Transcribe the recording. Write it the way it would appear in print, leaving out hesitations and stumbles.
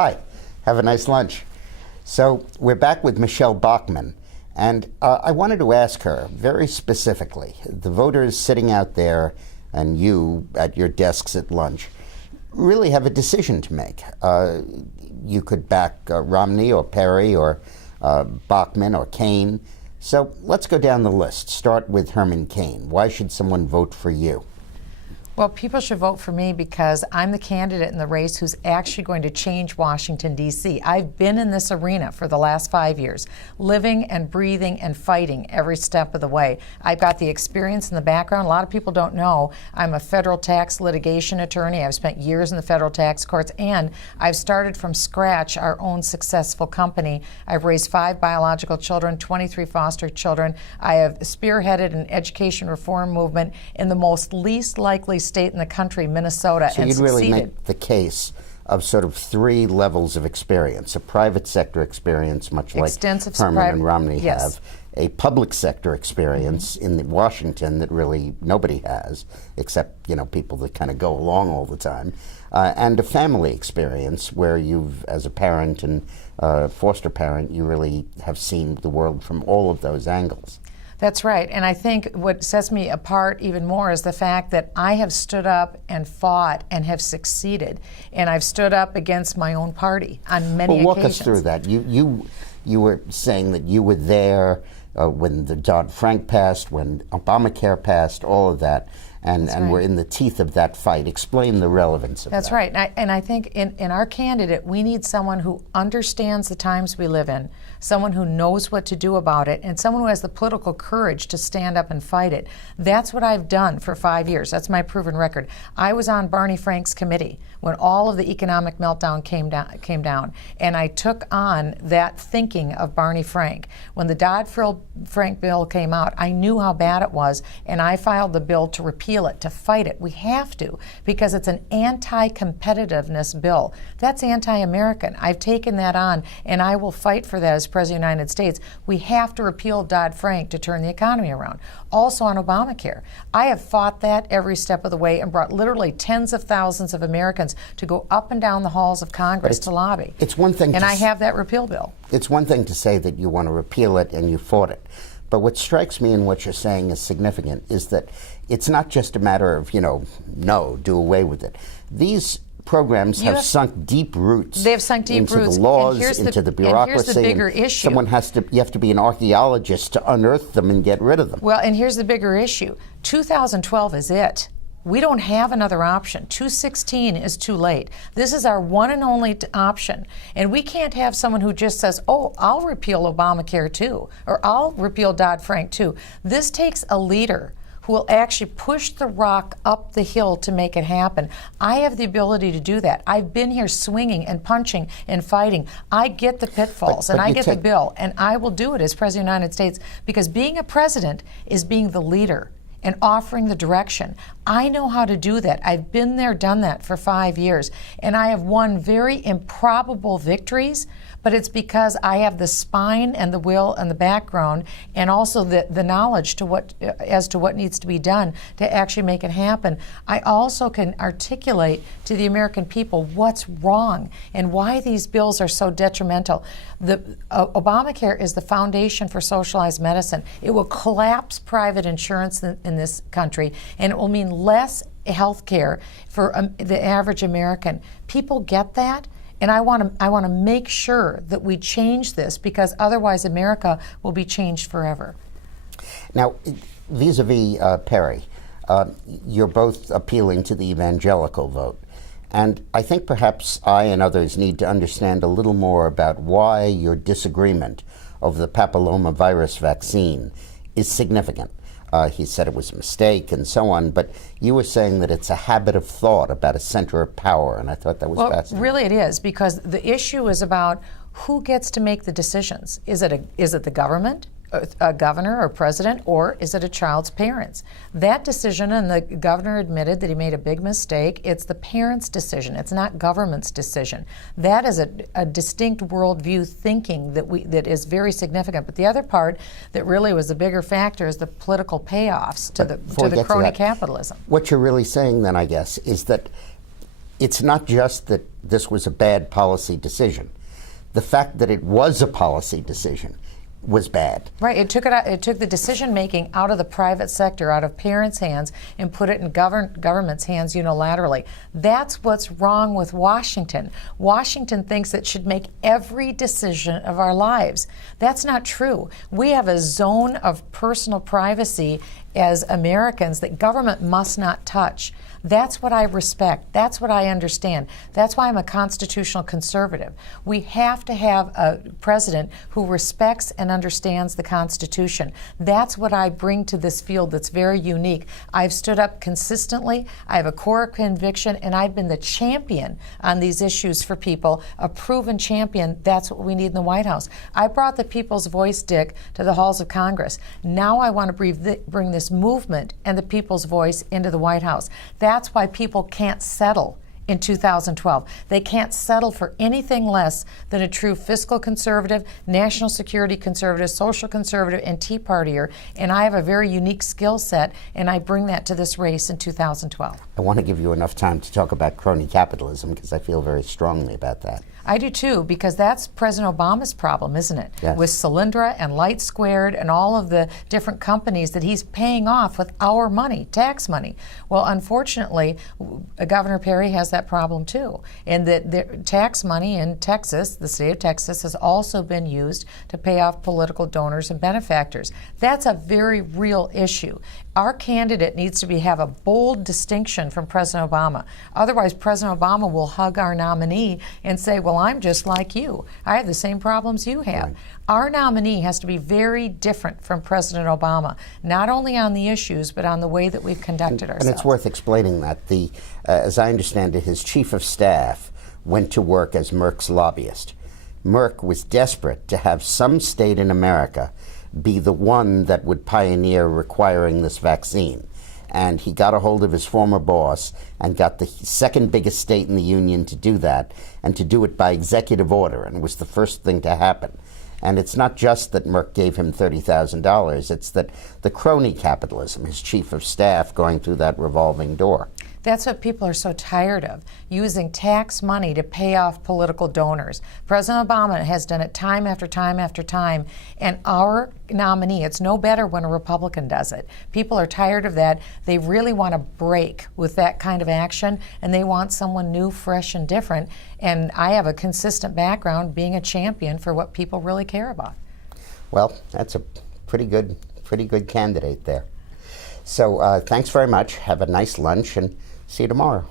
Hi, have a nice lunch. So we're back with Michele Bachmann, and I wanted to ask her very specifically, the voters sitting out there and you at your desks at lunch really have a decision to make. You could back Romney or Perry or Bachmann or Kaine. So let's go down the list. Start with Herman Cain. Why should someone vote for you? Well, people should vote for me because I'm the candidate in the race who's actually going to change Washington, D.C. I've been in this arena for the last 5 years, living and breathing and fighting every step of the way. I've got the experience and the background. A lot of people don't know I'm a federal tax litigation attorney. I've spent years in the federal tax courts, and I've started from scratch our own successful company. I've raised 5 biological children, 23 foster children. I have spearheaded an education reform movement in the most least likely state in the country, Minnesota, so and you'd succeeded. really make the case of sort of 3 levels of experience: a private sector experience, much like Herman and Romney have, a public sector experience in Washington that really nobody has, except people that kind of go along all the time, and a family experience where you've, as a parent and foster parent, you really have seen the world from all of those angles. That's right. And I think what sets me apart even more is the fact that I have stood up and fought and have succeeded. And I've stood up against my own party on many occasions. Well, walk us through that. You were saying that you were there when the Dodd-Frank passed, when Obamacare passed, all of that. And we're in the teeth of that fight. Explain the relevance of that. That's right. And I think in our candidate, we need someone who understands the times we live in, someone who knows what to do about it, and someone who has the political courage to stand up and fight it. That's what I've done for 5 years. That's my proven record. I was on Barney Frank's committee when all of the economic meltdown came down, and I took on that thinking of Barney Frank. When the Dodd-Frank bill came out, I knew how bad it was, and I filed the bill to repeal it, to fight it. We have to, because it's an anti-competitiveness bill. That's anti-American. I've taken that on, and I will fight for that as President of the United States. We have to repeal Dodd-Frank to turn the economy around. Also on Obamacare. I have fought that every step of the way and brought literally tens of thousands of Americans to go up and down the halls of Congress to lobby. It's one thing, and I have that repeal bill. It's one thing to say that you want to repeal it and you fought it. But what strikes me in what you're saying is significant is that it's not just a matter of, no, do away with it. These programs have sunk deep roots. They have sunk deep into roots. The laws, into the bureaucracy. And here's the bigger issue. You have to be an archaeologist to unearth them and get rid of them. Well, and here's the bigger issue. 2012 is it. We don't have another option. 216 is too late. This is our one and only option. And we can't have someone who just says, oh, I'll repeal Obamacare too, or I'll repeal Dodd-Frank too. This takes a leader who will actually push the rock up the hill to make it happen. I have the ability to do that. I've been here swinging and punching and fighting. I get the pitfalls, and I get the bill, and I will do it as President of the United States, because being a president is being the leader and offering the direction. I know how to do that. I've been there, done that for 5 years, and I have won very improbable victories, but it's because I have the spine and the will and the background and also the knowledge as to what needs to be done to actually make it happen. I also can articulate to the American people what's wrong and why these bills are so detrimental. Obamacare is the foundation for socialized medicine. It will collapse private insurance in this country, and it will mean less health care for the average American. People get that. And I want to make sure that we change this, because otherwise America will be changed forever. Now, vis-a-vis Perry, you're both appealing to the evangelical vote. And I think perhaps I and others need to understand a little more about why your disagreement of the papillomavirus vaccine is significant. He said it was a mistake and so on, but you were saying that it's a habit of thought about a center of power, and I thought that was fascinating. Really it is, because the issue is about who gets to make the decisions. Is it the government? a governor or president, or is it a child's parents? That decision, and the governor admitted that he made a big mistake, it's the parents' decision. It's not government's decision. That is a distinct worldview thinking that is very significant. But the other part that really was the bigger factor is the political payoffs to the crony capitalism. What you're really saying then, I guess, is that it's not just that this was a bad policy decision. The fact that it was a policy decision was bad. Right. It took the decision making out of the private sector, out of parents' hands, and put it in government's hands unilaterally. That's what's wrong with Washington. Washington thinks it should make every decision of our lives. That's not true. We have a zone of personal privacy as Americans that government must not touch. That's what I respect. That's what I understand. That's why I'm a constitutional conservative. We have to have a president who respects and understands the Constitution. That's what I bring to this field that's very unique. I've stood up consistently. I have a core conviction, and I've been the champion on these issues for people, a proven champion. That's what we need in the White House. I brought the people's voice, Dick, to the halls of Congress. Now I want to bring this movement and the people's voice into the White House. That's why people can't settle in 2012. They can't settle for anything less than a true fiscal conservative, national security conservative, social conservative, and Tea Partier. And I have a very unique skill set, and I bring that to this race in 2012. I want to give you enough time to talk about crony capitalism because I feel very strongly about that. I do too, because that's President Obama's problem, isn't it? Yes. With Solyndra and Light Squared and all of the different companies that he's paying off with our money, tax money. Well, unfortunately, Governor Perry has that problem too. And the tax money in Texas, the state of Texas, has also been used to pay off political donors and benefactors. That's a very real issue. Our candidate needs to have a bold distinction from President Obama. Otherwise, President Obama will hug our nominee and say, well, I'm just like you. I have the same problems you have. Right. Our nominee has to be very different from President Obama, not only on the issues, but on the way that we've conducted ourselves. And it's worth explaining that. As I understand it, his chief of staff went to work as Merck's lobbyist. Merck was desperate to have some state in America be the one that would pioneer requiring this vaccine. And he got a hold of his former boss and got the second biggest state in the union to do that, and to do it by executive order, and it was the first thing to happen. And it's not just that Merck gave him $30,000, it's that the crony capitalism, his chief of staff going through that revolving door. That's what people are so tired of, using tax money to pay off political donors. President Obama has done it time after time after time, and our nominee, it's no better when a Republican does it. People are tired of that. They really want to break with that kind of action, and they want someone new, fresh, and different. And I have a consistent background being a champion for what people really care about. Well, that's a pretty good candidate there. So thanks very much. Have a nice lunch, and see you tomorrow.